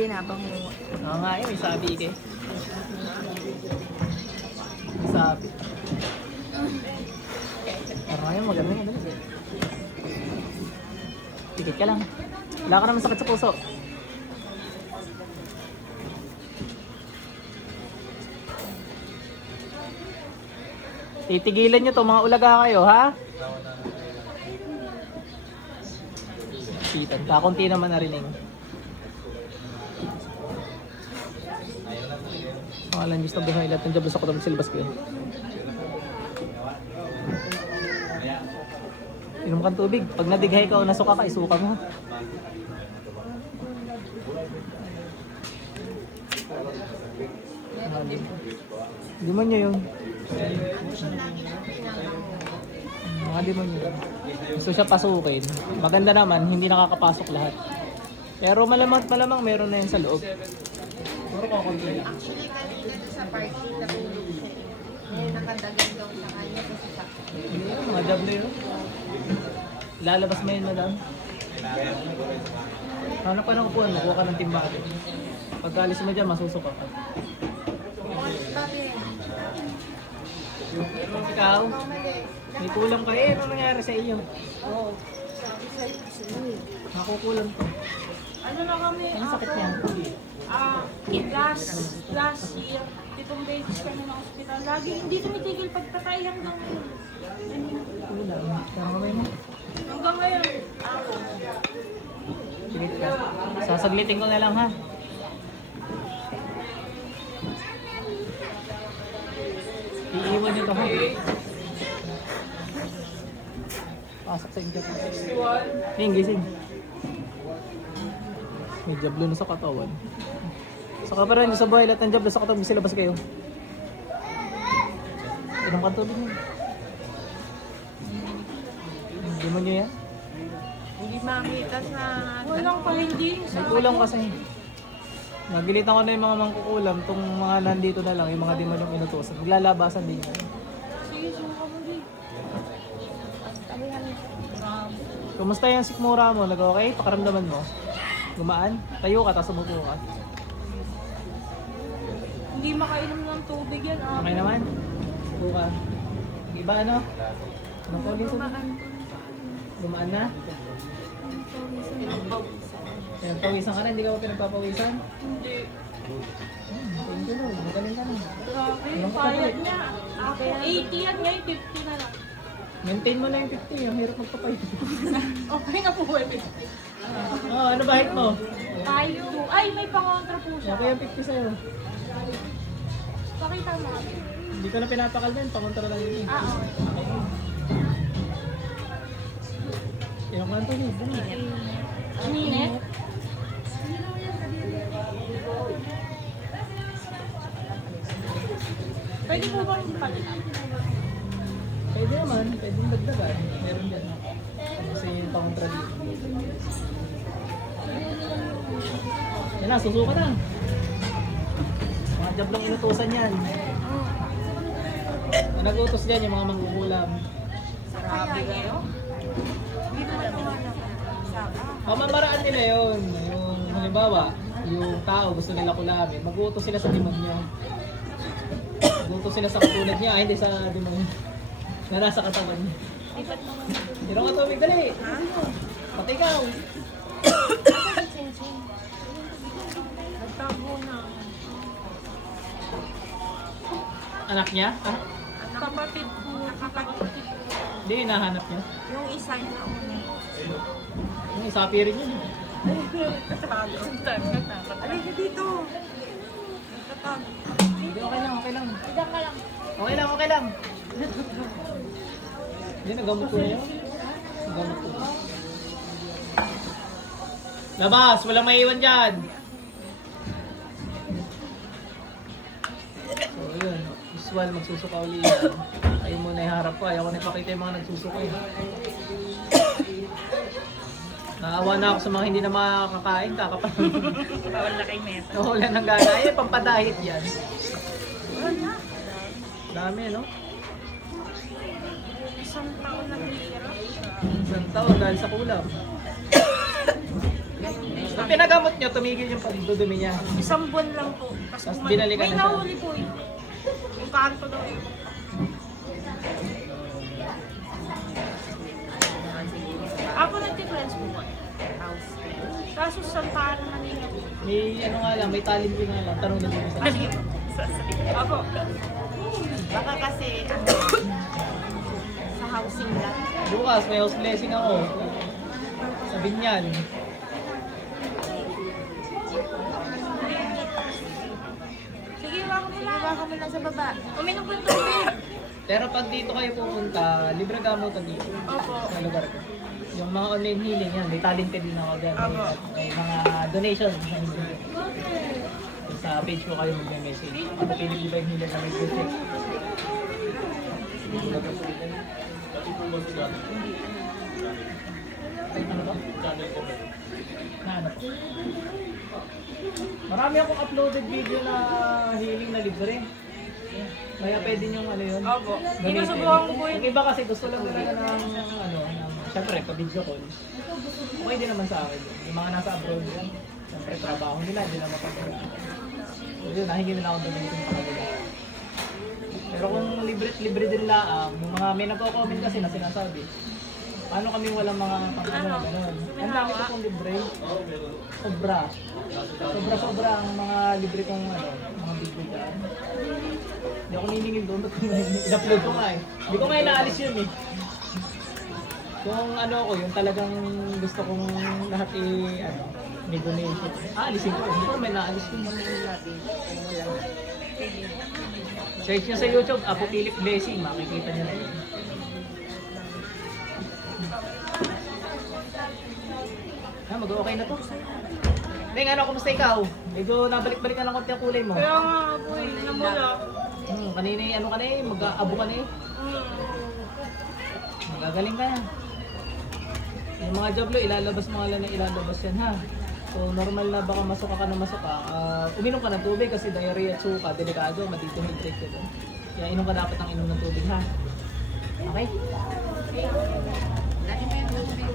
binabang mo. Oo nga yun, may sabi ka eh. May sabi. Pero ngayon maganda nga dali. Tikit ka lang. Wala ka naman sakit sa puso. Titigilan nyo to, mga ulaga kayo, ha? Titan, kakunti naman narinig. Pangalan gusto ng highlight ng Diablo sa Kotong Silbas ko yun. Inom kang tubig. Pag nadighay ka o nasuka ka, isuka mo. Demonyo yun. Mga demonyo. Gusto siya pasukin. Maganda naman, hindi nakakapasok lahat. Pero malamang meron na yun sa loob. Puro kakunti. Actually, kanina sa party, natulog siya. Nakadagan daw sa kanya kasi sa... Mga Diablo yun. Lalabas mo yun, madam. Hanap ka ng upuan, makuha ka ng timbangan. Pagkalis mo dyan, masusuka ka. Ikaw, may kulang ka eh. Ano nangyari sa iyo? Oo. Nakukulang ko. Ano na kami? Ang sakit niya. Last year, 7 beses kami na ospital. Lagi hindi tumitigil pagtatay hanggang ngayon. Kulang. Kaya kamay mo. Hanggang ngayon. Pilit ka. Sasaglitin ko na lang ha. Iiwan nyo to ha. Pasok sa inyo. Ning, gising. May Diablo na sa katawan. Saka pa rin sa buhay, lahat ng Diablo sa katawan, silabas kayo. Ilang ka tubig mo. Hindi mo nyo yan? Hindi makita sa... Walang hindi. May kulang kasi. Nagilitan ko na yung mga mangkukulam, itong mga nandito na lang, yung mga di mo yung inutusan. Naglalabasan din yun. Sige, suka mo din. Kumusta yung sikmura mo? Nag-okay? Pakaramdaman mo? Gumaan? Tayo ka, tapos umupo ka. Hindi makainom ng tubig yan. Okay naman? Upo ka. Iba ano? Anong kulisan? Gumaan na? Pinagpawisan ka na? Hindi ka ba pinagpapawisan? Hindi. Thank you Lord. Magaling ka na. Grabe, payat niya. Ako 80 yan, ngayon 50 na lang. Maintain mo na yung 50. Ang hirap magpapay. Okay na po, eh. Oh, ano ba height mo? Tayo. Ay, may pangontra po siya. Okay yung 50 sa'yo. Pakita mo. Hindi ko na pinapakal din. Pakontra lang yun. Okay. Yung kanto niya. Ang init. Pwede po bang palitan? Pwede naman. Pwede yung dagdagan. Meron dyan. Kasi yung pakontra dito. Yan na, susuka na. Mga Diablong inutusan yan. Ang nag-utos dyan yung mga manggugulam. Grabe kayo? Hindi naman naman Pamamaraan nila yun. Yung halimbawa, yung tao gusto nila kulamin, mag-uutos sila sa demonyo. Mag-uutos sila sa katulad niya, hindi sa demonyo. Na nasa katawan niya. Sino ka tubig, dali! Pati ikaw! Nagtago na. Anak niya? Ah, Kapatid po. Kapatid po. hindi, hinahanap niya. Yung isa na una. Yung isapi rin yun. Nagtatago. Alika dito. Nagtatago. Hindi, okay lang, okay lang. Diyan ka lang. Okay lang, okay lang. Hindi, nagamot ko na yun. Nagamot ko na. Labas! Walang maiiwan dyan! So, yun. Usual, magsusuka ulit yan. Ayaw mo na iharap ko. Ayaw ko na ipakita yung mga nagsusuka eh. Naawa na ako sa mga hindi na makakain. Kakapal. Bawal na kay Meta. Nawala ng gana. Ay, pampadahit yan. Dami, no? Isang taon na hirap. Isang taon dahil sa kulam. Nung pinagamot nyo, tumigil yung pagdudumi niya. Isang buwan lang po. Tapos bumalik. binalikan May na siya. nahuli po eh. Yung kanto daw eh. Ako nagti-cleanse po ko. Kaso Santa Ana Manila po. May ano nga lang, may talent din nga lang. Tanong na din sa akin. Ako. Baka kasi, sa housing lang. Bukas, may house blessing ako. Sabi niyan. Sige, wala ko mula. Baka mo lang sa baba. Uminom po yung tubig. Pero pag dito kayo pupunta, libre gamutan dito. Opo. Sa lugar ko. Yung mga online healing yan, may talented din ako dyan. Apo. May mga donation. Sa page ko kayo mag-message. Ako Philip Divine Healer na may message. Ano ba? Na ano po? Marami akong uploaded video na healing na libre. Kaya pwede nyo ano yun. Opo. Gamitin. Sinusubukan ko po yun. Yung iba kasi gusto lang talaga ng syempre pa video call. Okay din naman sa akin. Yung mga nasa abroad yan, syempre trabaho nila, hindi na mapag-abroad. So yun, nahingi nila ako doon yung pakagula. Pero kung libre din laang, yung mga may nagko-comment kasi na sinasabi, paano kami walang mga pang-ano na gano'n? Ang dami ko pong libre. Sobra. Sobra ang mga libre kong mga video dyan. Hindi ako niningil doon, ba't in-upload ko nga eh. Hindi ko nga inaalis yun eh. Kung ano ako, yung talagang gusto kong lahat may donation. Alisin ko. Hindi ko may naalis yun. Search nyo sa YouTube, Apo Philip Blessing, makikita nyo na yun. Mag-okay na to. Neng, ano, kumusta ikaw? Medyo nabalik-balik na lang konti ang kulay mo. Kaya nga po eh, namula. Kanina ano ka na eh, mag-aabo ka na eh. Magagaling ka na. Yung mga joblo, ilalabas mo lang na ilalabas yan ha. So normal na baka masuka ka na masuka. Uminom ka ng tubig kasi diarrhea at suka, delikado, matito-hydrate ka doon. Kaya inom ka dapat ang inom ng tubig ha. Okay? Lagi mo yung tubig.